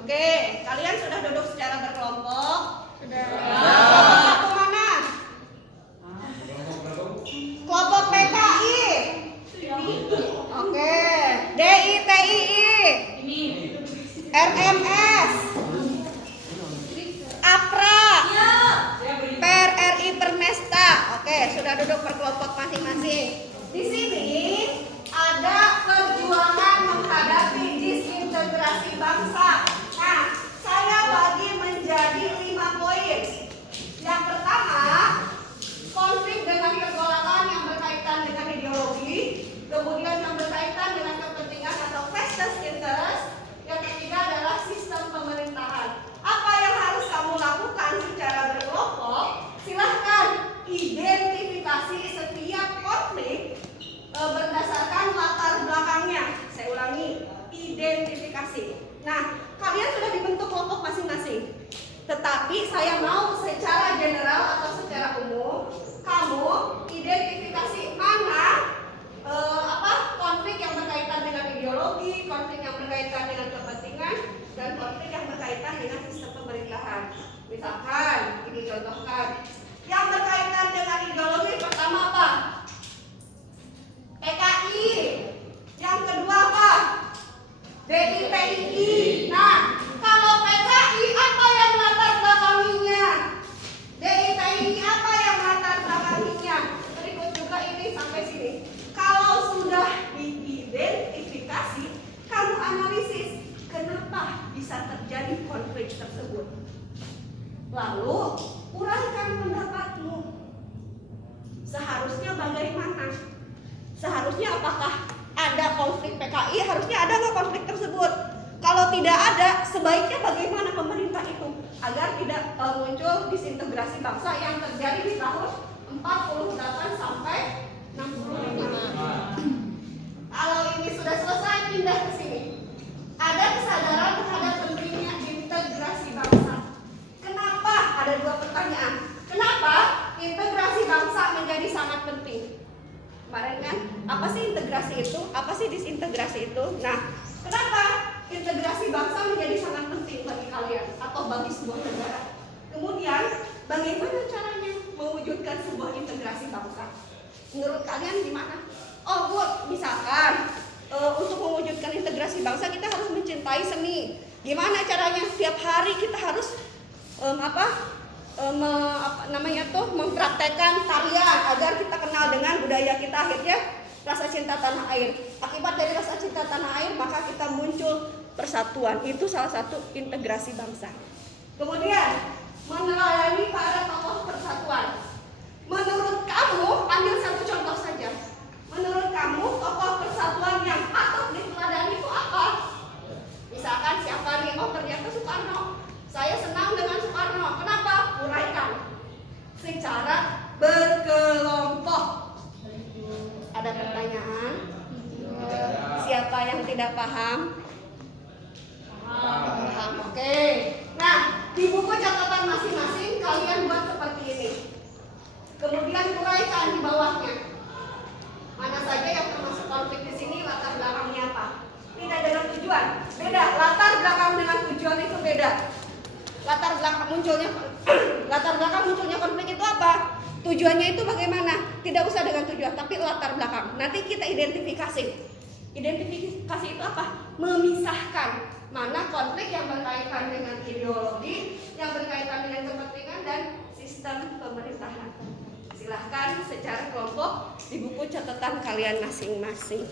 Oke, kalian sudah duduk secara berkelompok? Sudah. Kelompok satu mana? Kelompok PKI. Oke, DITII, RMS, APRA, PRRI Permesta. Oke, sudah duduk berkelompok masing-masing. Di sini ada perjuangan menghadapi disintegrasi bangsa. Nah, saya bagi menjadi 5 poin. Yang pertama, konflik dengan kegolakan yang berkaitan dengan ideologi. Kemudian yang berkaitan dengan kepentingan atau vested interest. Yang ketiga adalah sistem pemerintahan. Apa yang harus kamu lakukan secara berkelompok? Silahkan identifikasi setiap konflik berdasarkan latar belakangnya. Saya ulangi, identifikasi. Nah, kalian sudah dibentuk kelompok masing-masing. Tetapi saya mau secara general atau secara umum, kamu identifikasi mana konflik yang berkaitan dengan ideologi, konflik yang berkaitan dengan kepentingan, dan konflik yang berkaitan dengan sistem pemerintahan. Misalkan, ini contohkan, yang berkaitan dengan ideologi pertama apa? PKI. Yang kedua apa? DITII. Nah, kalau PKI apa yang latar belakanginya? DITII apa yang latar belakanginya? Berikut juga ini sampai sini. Kalau sudah diidentifikasi, kamu analisis kenapa bisa terjadi konflik tersebut. Lalu, uraikan pendapatmu. Seharusnya bagaimana? Seharusnya apakah ada konflik PKI? Harusnya ada nggak konflik tersebut? Kalau tidak ada, sebaiknya bagaimana pemerintah itu agar tidak muncul disintegrasi bangsa yang terjadi di tahun 48 sampai 65. Kalau ini sudah selesai, pindah ke sini. Ada kesadaran terhadap pentingnya integrasi bangsa. Kenapa? Ada 2 pertanyaan. Kenapa integrasi bangsa menjadi sangat penting? Kemarin kan, apa sih integrasi itu? Apa sih disintegrasi itu? Nah, kenapa integrasi bangsa menjadi sangat penting bagi kalian atau bagi sebuah negara? Kemudian, bagaimana caranya mewujudkan sebuah integrasi bangsa? Menurut kalian gimana? Oh, Bu, misalkan untuk mewujudkan integrasi bangsa kita harus mencintai seni. Gimana caranya? Tiap hari kita harus mempraktekkan tarian agar kita kenal dengan budaya kita, akhirnya rasa cinta tanah air. Akibat dari rasa cinta tanah air maka kita muncul persatuan. Itu salah satu integrasi bangsa. Kemudian meneladani para tokoh persatuan. Menurut kamu, ambil satu contoh saja. Menurut kamu tokoh persatuan yang patut diteladani itu apa? Misalkan siapa nih? Oh, ternyata Soekarno. Saya senang dengan Soekarno. Kenapa? Uraikan secara berkelompok. Ada pertanyaan? Siapa yang tidak paham? Paham. Oke. Nah, di buku catatan masing-masing kalian buat seperti ini. Kemudian uraikan di bawahnya. Mana saja yang termasuk konflik di sini, latar belakangnya apa? Tidak dengan tujuan. Beda. Latar belakang dengan tujuan itu beda. Latar belakang munculnya konflik itu apa? Tujuannya itu bagaimana? Tidak usah dengan tujuan, tapi latar belakang. Nanti kita identifikasi. Identifikasi itu apa? Memisahkan mana konflik yang berkaitan dengan ideologi, yang berkaitan dengan kepentingan dan sistem pemerintahan. Silahkan secara kelompok di buku catatan kalian masing-masing.